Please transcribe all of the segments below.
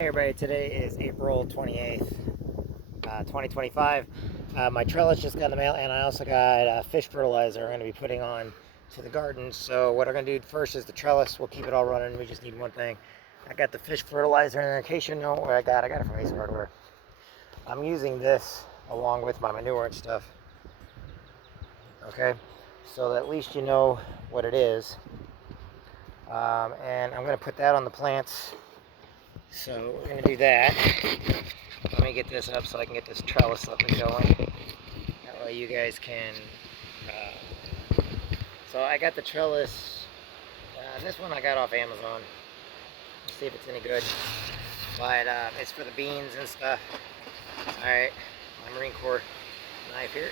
Hey everybody, today is April 28th, 2025. My trellis just got in the mail, and I also got fish fertilizer I'm going to be putting on to the garden. So what I'm going to do first is the trellis. We'll keep it all running. We just need one thing. I got the fish fertilizer, and in case you know what I got it from Ace Hardware. I'm using this along with my manure and stuff. Okay, so that at least you know what it is. And I'm going to put that on the plants. So we're going to do that. Let me get this up so I can get this trellis up and going. That way you guys can... So I got the trellis. This one I got off Amazon. Let's see if it's any good. But it's for the beans and stuff. Alright, my Marine Corps knife here.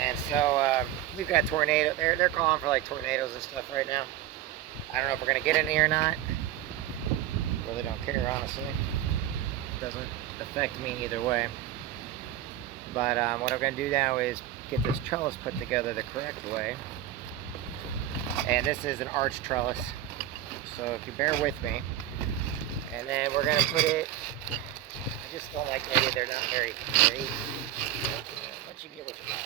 And so we've got tornado. They're calling for like tornadoes and stuff right now. I don't know if we're going to get any or not. Really don't care, honestly. It doesn't affect me either way. But what I'm going to do now is get this trellis put together the correct way. And this is an arch trellis. So if you bear with me. And then we're going to put it... I just don't like maybe they're not very straight. Once you get what you want.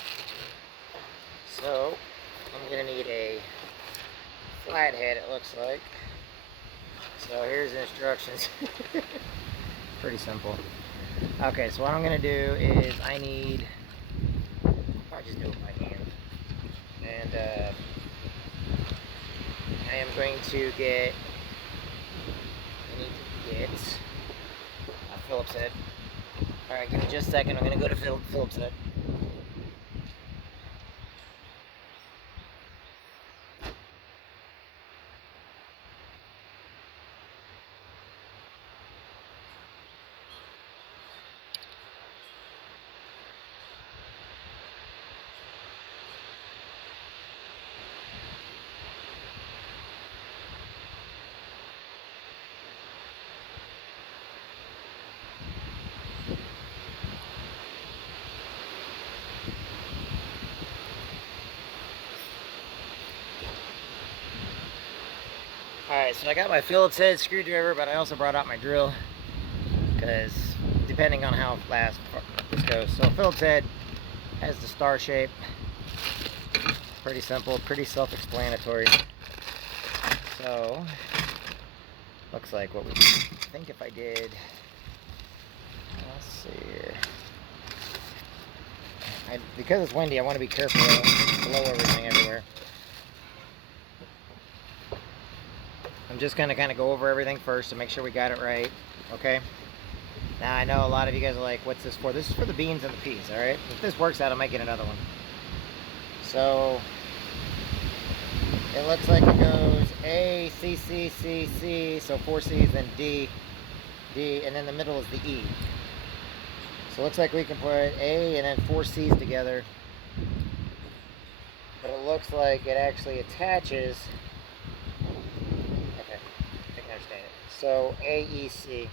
So I'm going to need a flathead, it looks like. So here's the instructions. Pretty simple. Okay, so what I'm going to do is I need... I'll just do it by hand. And I am going to get... I need to get a Phillips head. Alright, give me just a second. I'm going to go to Phillips head. Alright, so I got my Phillips head screwdriver, but I also brought out my drill, because depending on how fast this goes. So Phillips head has the star shape. Pretty simple, pretty self-explanatory. So, looks like what we think if I did, let's see here. Because it's windy, I want to be careful to blow everything everywhere. I'm just going to kind of go over everything first to make sure we got it right, okay? Now, I know a lot of you guys are like, what's this for? This is for the beans and the peas, all right? If this works out, I might get another one. So, it looks like it goes A, C, C, C, C, so 4 C's, then D, D, and then the middle is the E. So it looks like we can put A and then 4 C's together. But it looks like it actually attaches... So A, E, C,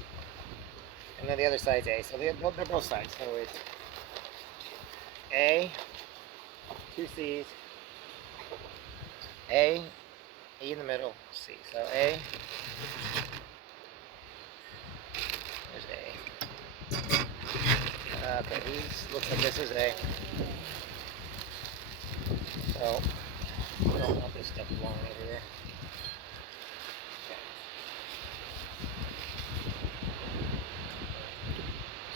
and then the other side's A. So they're both sides. So it's A, 2 C's, A, E in the middle, C. So A, there's A. Okay, these looks like this is A. So we don't want this stuff blowing everywhere.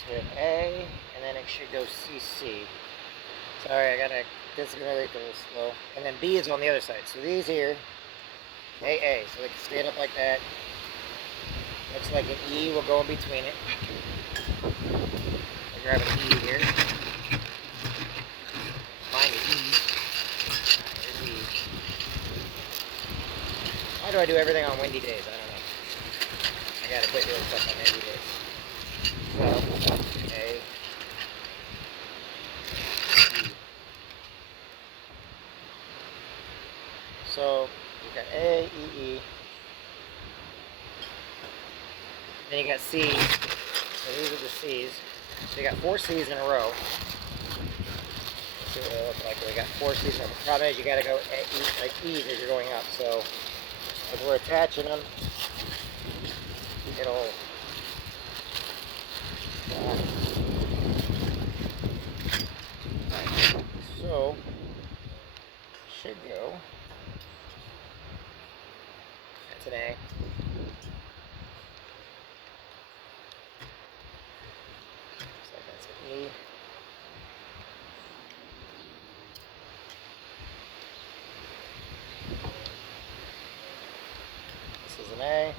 We have A, and then it should go CC. Sorry, this is going to make it a little slow. And then B is on the other side. So these here, AA, so they can stand up like that. Looks like an E will go in between it. I'll grab an E here. Find an E. There's E. Why do I do everything on windy days? I don't know. I gotta quit doing stuff on windy days. So, A, E. So, you got A, E, E. Then you got C. So these are the C's. So you got 4 C's in a row. Let's see what they look like. We got 4 C's in a row. The problem is you gotta go like E's as you're going up. So as we're attaching them, it'll so should go. That's an A. Looks like that's an E. This is an A.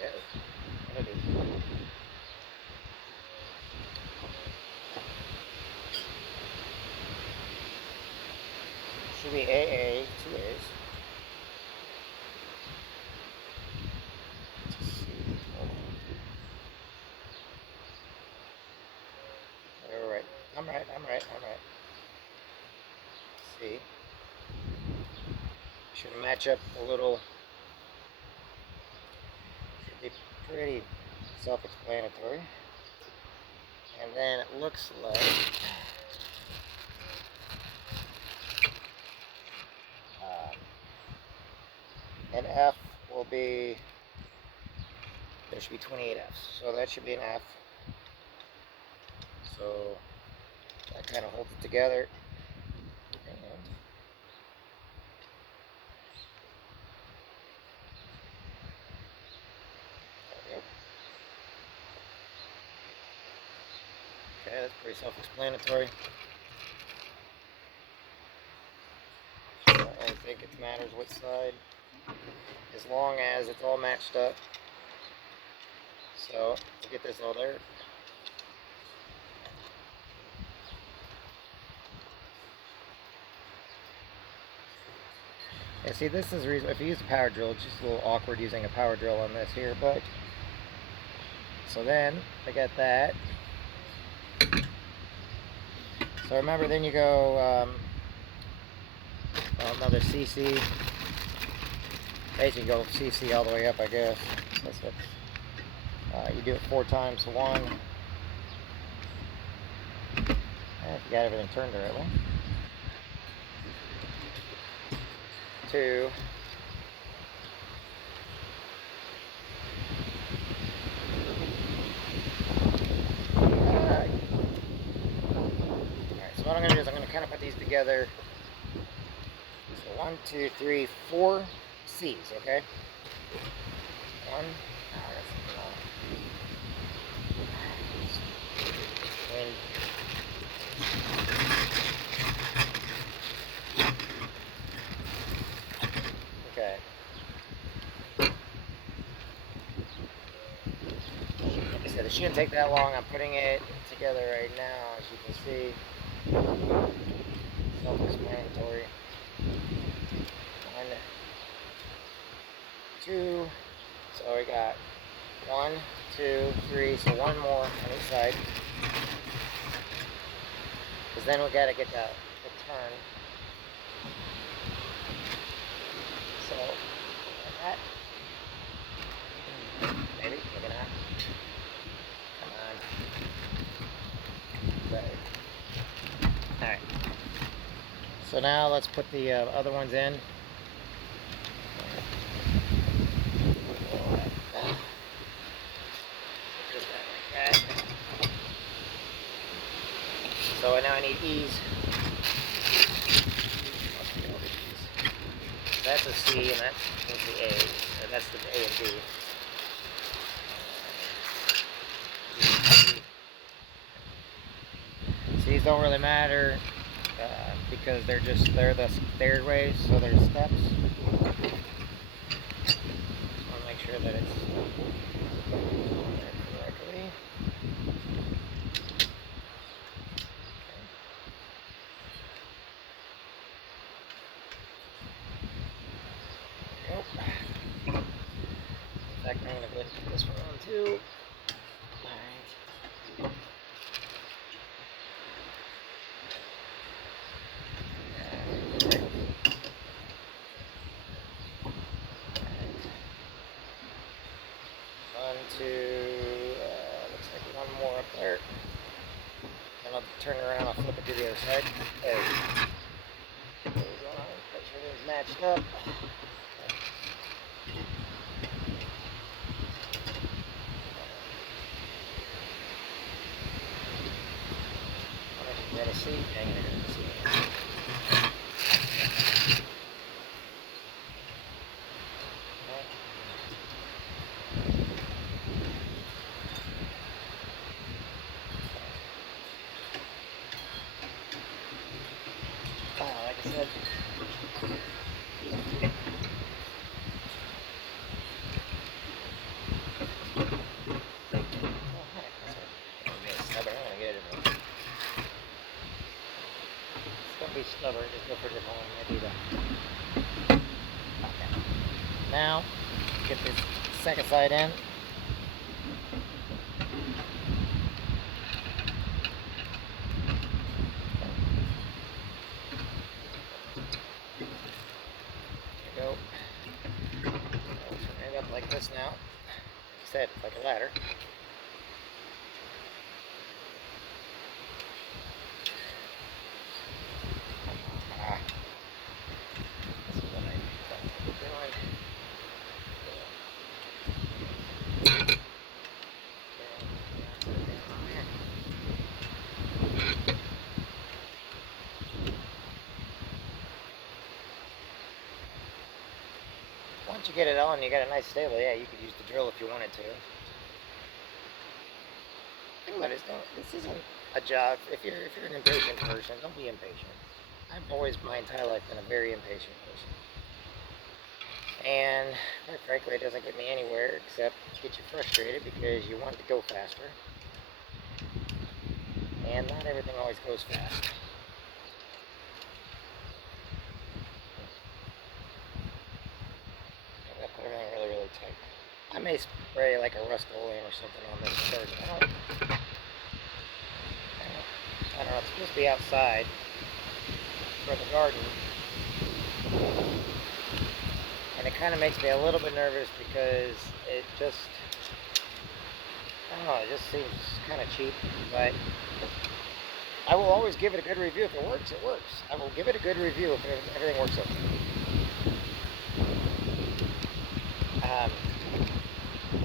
Yeah, what it is. Should be AA, two A's. All right. I'm right. See. Should match up a little. Should be pretty self-explanatory. And then it looks like an F will be, there should be 28 Fs. So that should be an F. So that kind of holds it together. And there we go. Okay, that's pretty self-explanatory. I don't really think it matters what side, as long as it's all matched up. So we'll get this all there. Yeah, see, this is reason if you use a power drill, it's just a little awkward using a power drill on this here, but so then I got that. So remember, then you go another CC. Basically, go CC all the way up, I guess. That's what you do it 4 times. 1. If you got everything turned the right way. 2. Alright, so what I'm going to do is I'm going to kind of put these together. So 1, 2, 3, 4 C's, okay? 1. Okay. Like I said, it shouldn't take that long. I'm putting it together right now, as you can see. Self-explanatory. 1, 2. So we got 1, 2, 3. So 1 more on each side. Because then we got to get the turn. So, like that. Maybe, maybe not. Come on. Better. Alright. So now let's put the other ones in. Just like that. So now I need E's. That's a C, and that's the A, and that's the A and B. C's don't really matter because they're the stairways, so they're steps. Just want to make sure that it's there correctly. Nope. In fact, I'm going to go ahead and put this one on too. Alright. side. There. Those on. Make sure everything's matched up. You got a seat hanging in the seat. Like I said, be stubborn, just go for it home. I do that. Okay. Now, get this second side in. There you go. I'll turn it up like this now. Like I said, it's like a ladder. Once you get it on, you got a nice stable. Yeah, you could use the drill if you wanted to. Think about it, this isn't a job. If you're an impatient person, don't be impatient. I've always my entire life been a very impatient person, and quite frankly, it doesn't get me anywhere except get you frustrated because you want it to go faster, and not everything always goes fast. Put everything really, really tight. I may spray like a Rust-Oleum or something on this first. I don't know, it's supposed to be outside for the garden. And it kind of makes me a little bit nervous because it just, I don't know, it just seems kind of cheap. But I will always give it a good review. If it works, it works. I will give it a good review if everything works okay.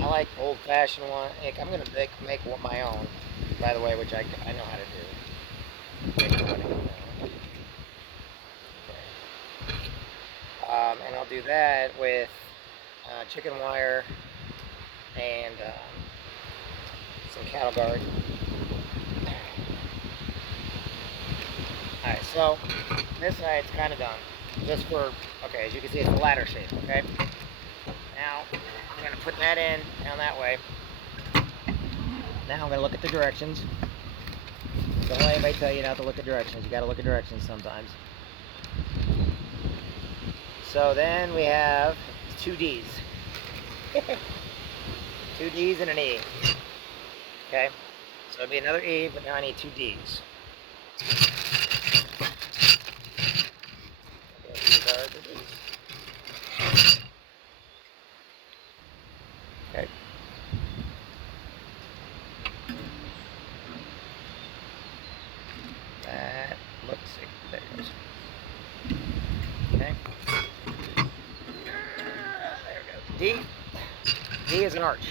I like old-fashioned one. I'm going to make one my own, by the way, which I know how to do. And I'll do that with chicken wire and some cattle guard. Alright, so this side's kind of done. Just for, okay, as you can see, it's a ladder shape, okay? Now, I'm going to put that in down that way. Now I'm going to look at the directions. Don't let anybody tell you not to look at directions. You got to look at directions sometimes. So then we have 2 D's. 2 D's and an E. Okay? So it'll be another E, but now I need 2 D's. Okay, these are the D's. Okay. That looks like, there it goes. Okay. There we go. D. D is an arch.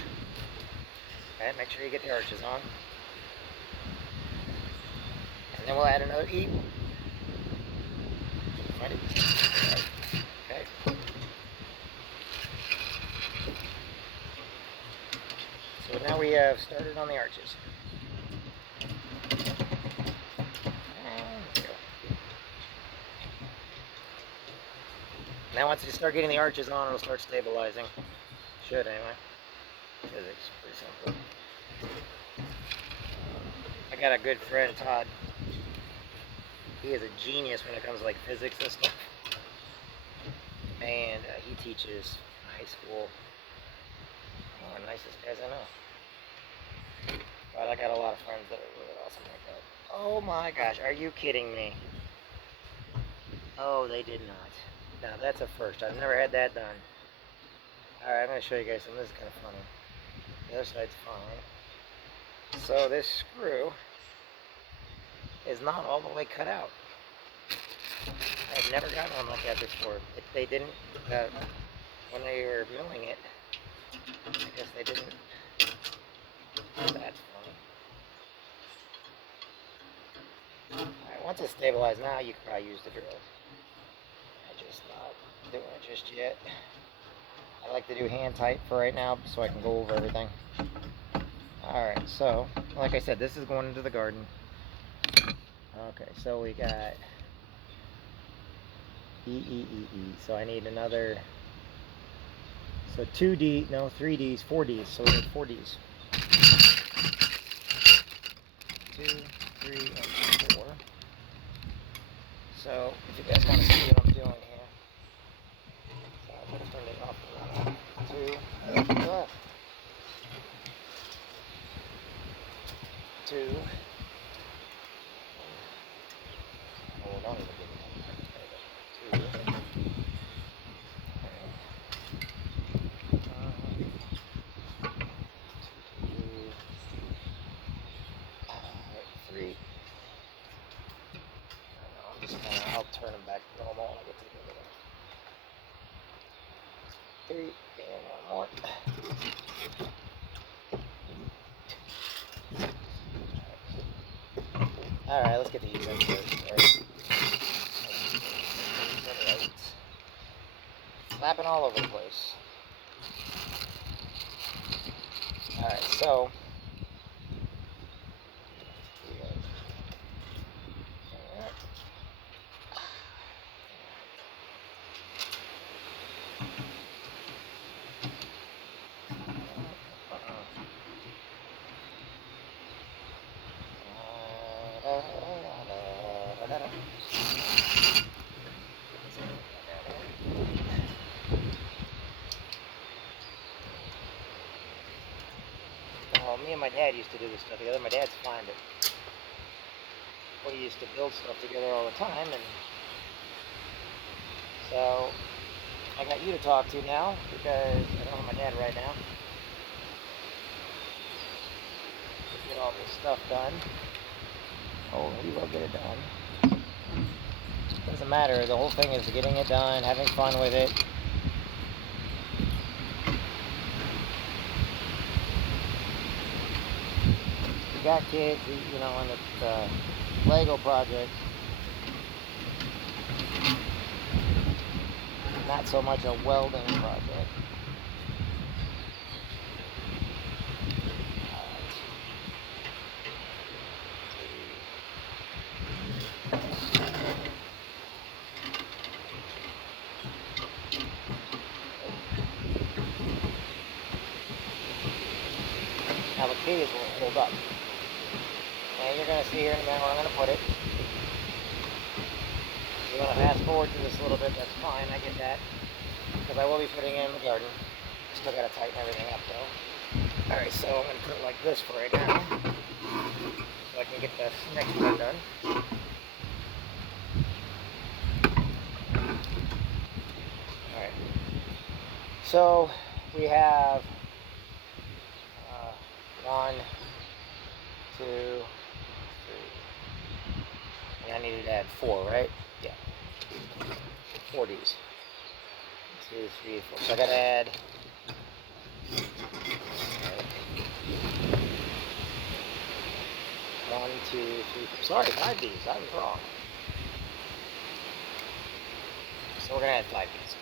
Okay, make sure you get the arches on. And then we'll add another E. Ready? Okay. So now we have started on the arches. Now once you start getting the arches on, it'll start stabilizing. Should anyway. Physics, pretty simple. I got a good friend, Todd. He is a genius when it comes to like physics and stuff. And he teaches high school. One of the nicest guys I know. But I got a lot of friends that are really awesome like that. Oh my gosh, are you kidding me? Oh, they did not. Now that's a first. I've never had that done. Alright, I'm going to show you guys something. This is kind of funny. The other side's fine. So this screw is not all the way cut out. I've never gotten one like that before. They didn't, when they were milling it, I guess they didn't. That's funny. Alright, once it's stabilized now, you can probably use the drill. I'm just not doing it just yet. I like to do hand tight for right now so I can go over everything. Alright, so, like I said, this is going into the garden. Okay, so we got E. So I need another, so 2D, no, 3Ds, 4Ds. So we need 4Ds. 2, 3, and 4. So, if you guys want to see what I'm doing here, so I'm going to turn it off. 2. Oh, don't even give me that. 2. 3. I'll turn them back to normal when I get to the middle. 3 and one more. Alright, let's get these in first. Right. Slapping all over the place. Alright, so me and my dad used to do this stuff together. My dad's fine, but we used to build stuff together all the time, and so I got you to talk to now because I don't have my dad right now. Get all this stuff done. Oh, we will get it done. Doesn't matter. The whole thing is getting it done, having fun with it. You got kids, you know, and it's a Lego project. Not so much a welding project. Now the keys will hold up. And you're going to see here in a minute where I'm going to put it. If you want to fast forward to this a little bit, that's fine, I get that. Because I will be putting it in the garden. Still got to tighten everything up though. Alright, so I'm going to put it like this for right now. So I can get this next one done. Alright. So we have 1, 2, 3. And I needed to add 4, right? Yeah. 4 Ds. 2, 3, 4. So I gotta add. Right. 1, 2, 3, 4. Sorry, 5 Ds. I was wrong. So we're gonna add 5 Ds.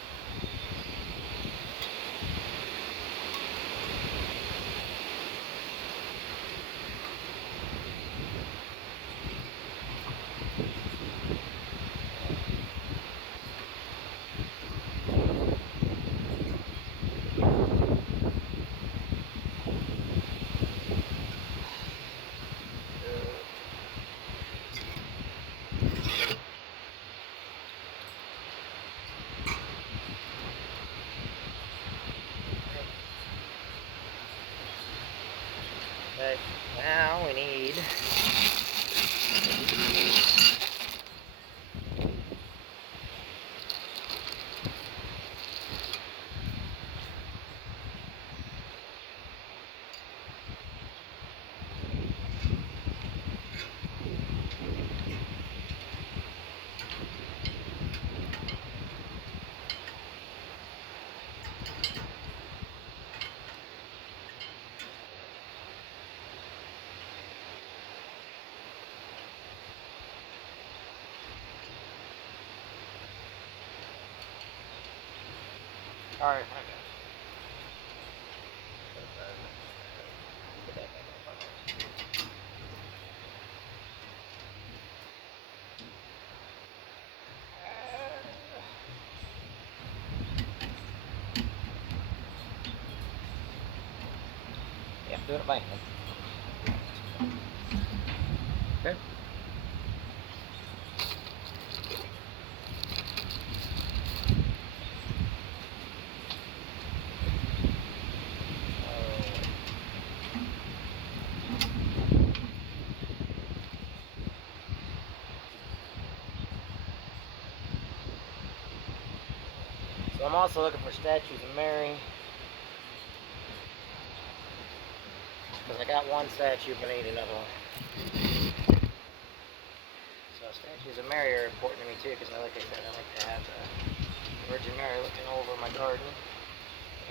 All right. Okay. Yeah, I'm doing it by hand. Okay. So I'm also looking for statues of Mary, because I got one statue, but I need another one. So statues of Mary are important to me too, because like I said, I like to have the Virgin Mary looking over my garden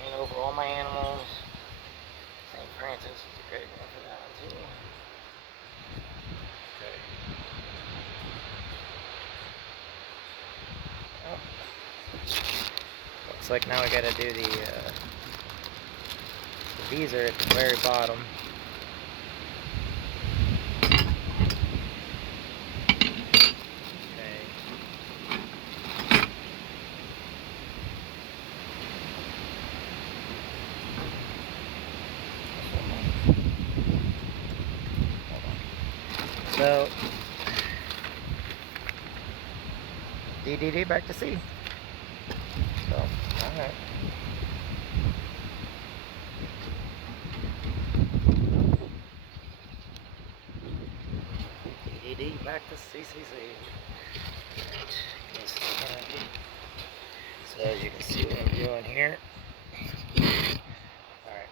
and over all my animals. St. Francis is a great one for that one too. Okay. Oh. Looks like now we gotta do the these are at the very bottom. So, DDD back to C. So, alright. DDD back to CCC. So as you can see what I'm doing here. Alright.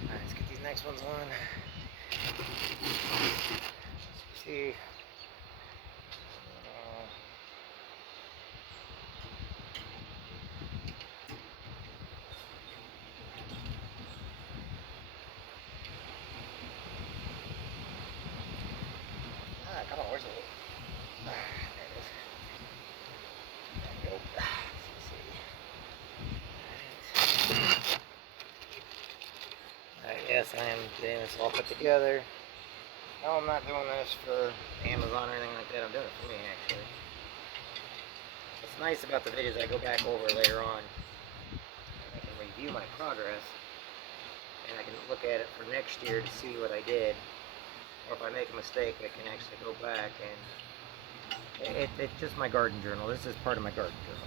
Alright, let's get these next ones on. See. Come on, where's it? There it is. There we go. Alright, yes, I am getting this all put together. No, I'm not doing this for Amazon or anything like that. I'm doing it for me, actually. What's nice about the videos I go back over later on, and I can review my progress, and I can look at it for next year to see what I did. Or if I make a mistake, I can actually go back and it's just my garden journal. This is part of my garden journal.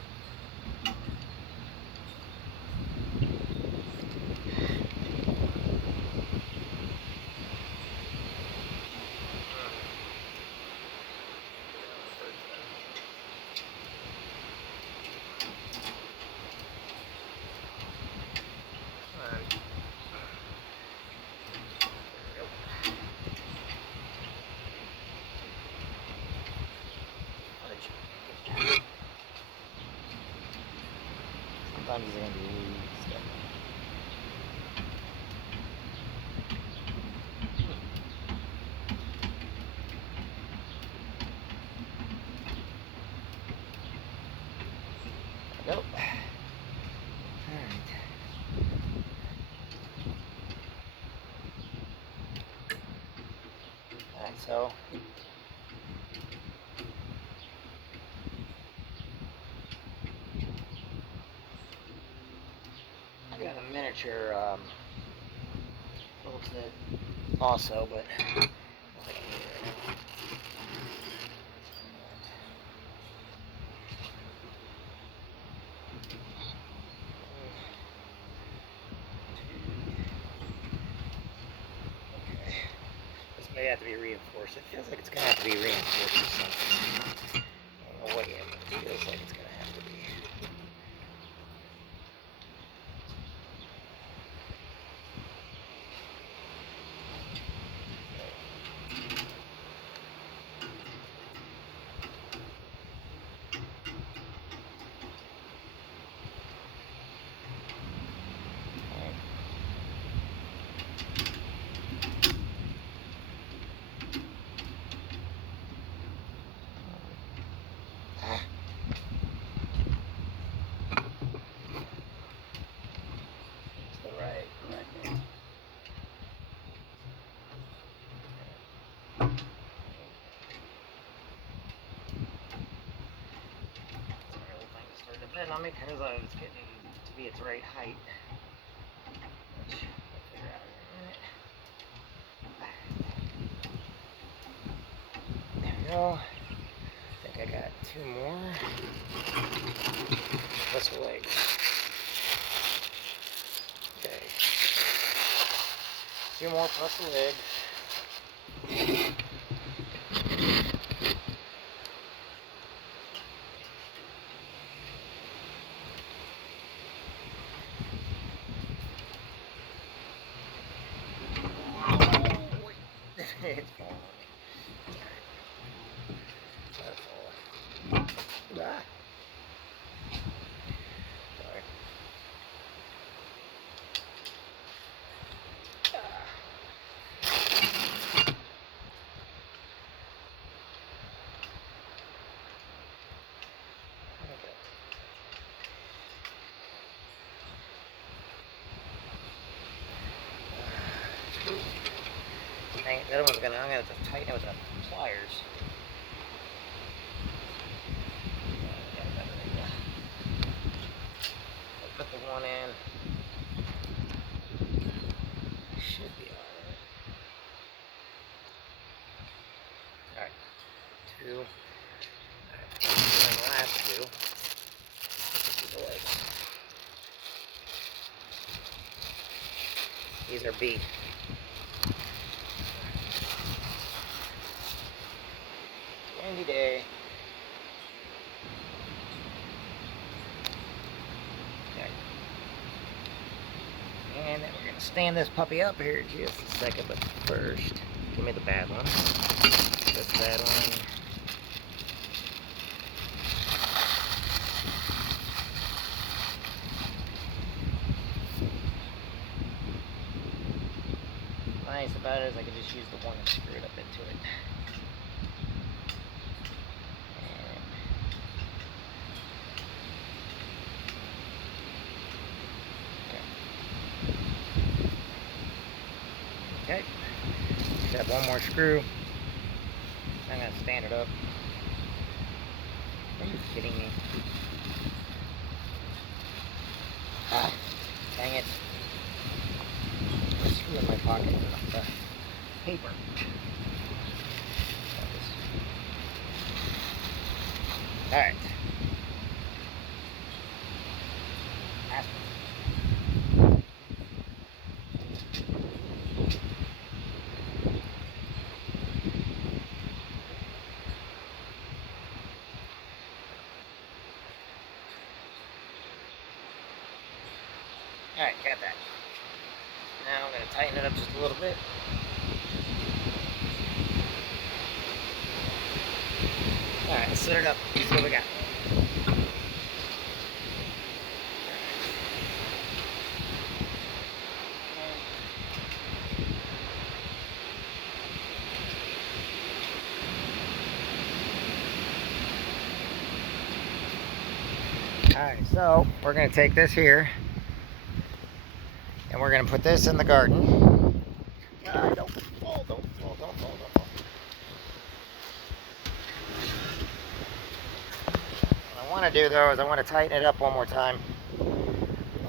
Sometimes it's going to be stuff. Nope. Alright. Alright, so I got a miniature little set also, but They have to be reinforced. It feels like it's gonna have to be reinforced or something. I don't know what yet, but it feels like it's gonna have to be. On me because I was getting to be its right height, which we'll figure out in a minute. There we go. I think I got 2 more. Plus the legs. Okay. 2 more plus the legs. It's falling on me. Alright. Ah. Sorry. Dang it, that one's I'm gonna have to tighten it with the pliers. I'll put the one in. Should be alright. Alright. 2. Alright. And the last 2. This is the legs. These are B. Candy day. Okay. And then we're going to stand this puppy up here just a second, but first, give me the bad one. This bad one. Nice about it is I can just use the one and screw it up into it. Okay, just have one more screw. I'm going to stand it up. Are you kidding me? Ah, dang it. There's a screw in my pocket and the paper. Alright. Alright, got that. Now I'm going to tighten it up just a little bit. Alright, let's set it up. See what we got. Alright, so we're going to take this here and we're going to put this in the garden. Don't fall, don't fall, don't fall, don't fall. What I want to do though is I want to tighten it up one more time. I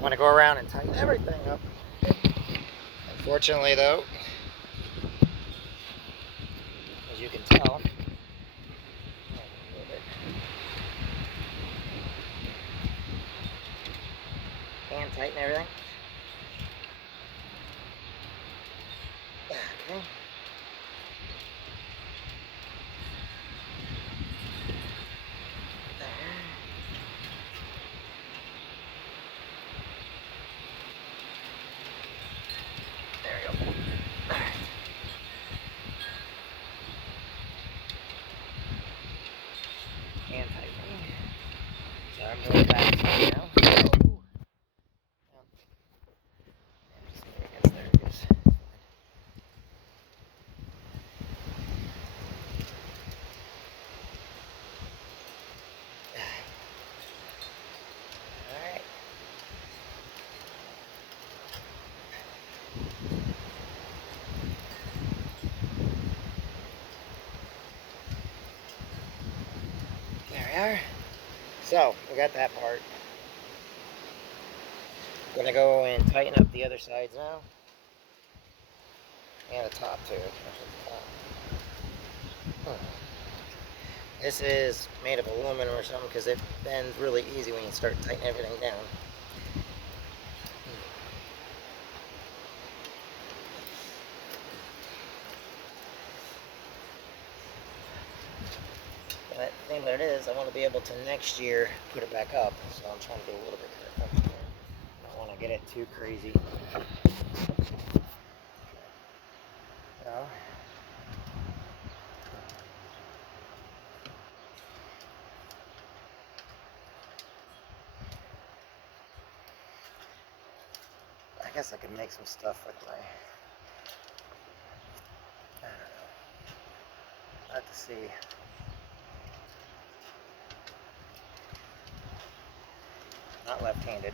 want to go around and tighten everything up. Unfortunately though, as you can tell, hand tighten everything. Okay. I'm really back to now. Oh. There it goes. Alright. There we are. So, we got that part. Gonna go and tighten up the other sides now. And the top too. This is made of aluminum or something because it bends really easy when you start tightening everything down. But the thing about it is, I want to be able to next year put it back up, so I'm trying to be a little bit careful. I don't want to get it too crazy. So, I guess I could make some stuff with my, I don't know. I'll have to see. Not left-handed.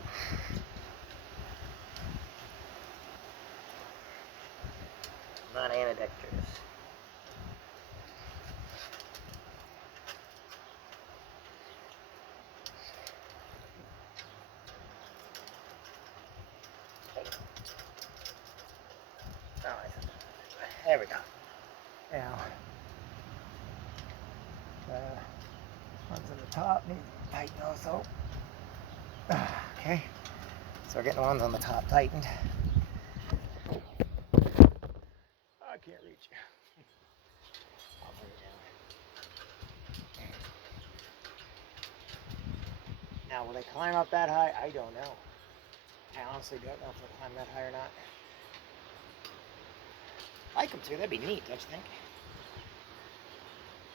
Not ambidextrous. There we go. Now, ones on the top need to tighten also. Okay, so we're getting the ones on the top tightened. I can't reach. I'll bring it down. Now, will they climb up that high? I don't know. I honestly don't know if they'll climb that high or not. I'd like them to. That'd be neat, don't you think?